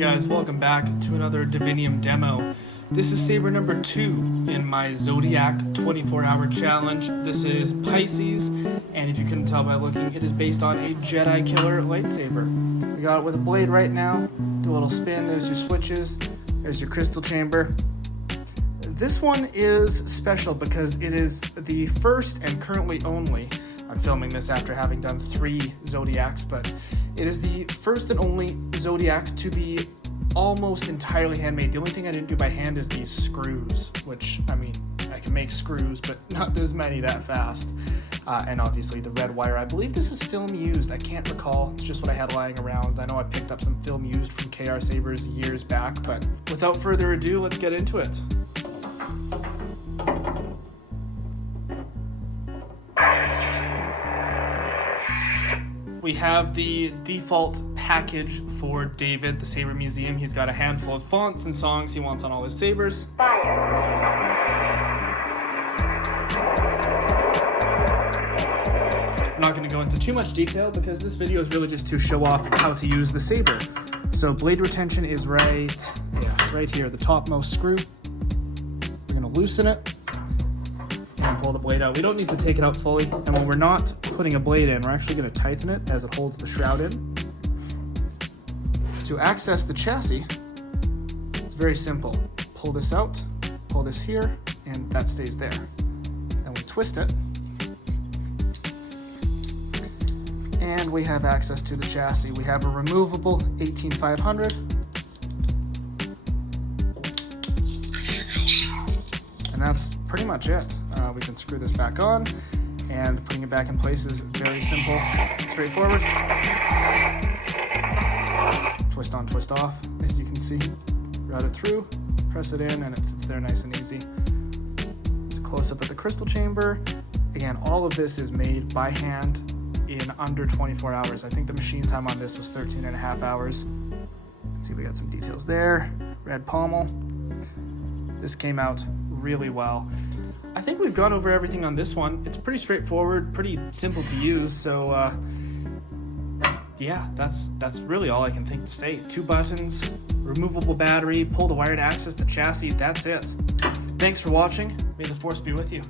guys, welcome back to another Divinium demo. This is saber number 2 in my Zodiac 24-hour challenge. This is Pisces, and if you couldn't tell by looking, it is based on a Jedi Killer lightsaber. We got it with a blade right now. Do a little spin, there's your switches, there's your crystal chamber. This one is special because it is the first and currently only, I'm filming this after having done 3 Zodiacs, but it is the first and only Zodiac to be almost entirely handmade. The only thing I didn't do by hand is these screws, which, I mean, I can make screws, but not this many that fast. And obviously the red wire. I believe this is film used. I can't recall. It's just what I had lying around. I know I picked up some film used from KR Sabers years back, but without further ado, let's get into it. We have the default package for David, the Saber Museum. He's got a handful of fonts and songs he wants on all his sabers. I'm not going to go into too much detail because this video is really just to show off how to use the saber. So blade retention is right here, the topmost screw. We're going to loosen it and pull the blade out. We don't need to take it out fully, and when we're not putting a blade in, we're actually going to tighten it as it holds the shroud in. To access the chassis, it's very simple. Pull this out, pull this here, and that stays there. Then we twist it, and we have access to the chassis. We have a removable 18500, and that's pretty much it. We can screw this back on, and putting it back in place is very simple, straightforward. Twist on, twist off, as you can see. Route it through, press it in, and it sits there nice and easy. It's a close-up at the crystal chamber. Again, all of this is made by hand in under 24 hours. I think the machine time on this was 13 and a half hours. You can see we got some details there. Red pommel. This came out really well. I think we've gone over everything on this one. It's pretty straightforward, pretty simple to use, so yeah, that's really all I can think to say. 2 buttons, removable battery, pull the wire to access the chassis, that's it. Thanks for watching. May the Force be with you.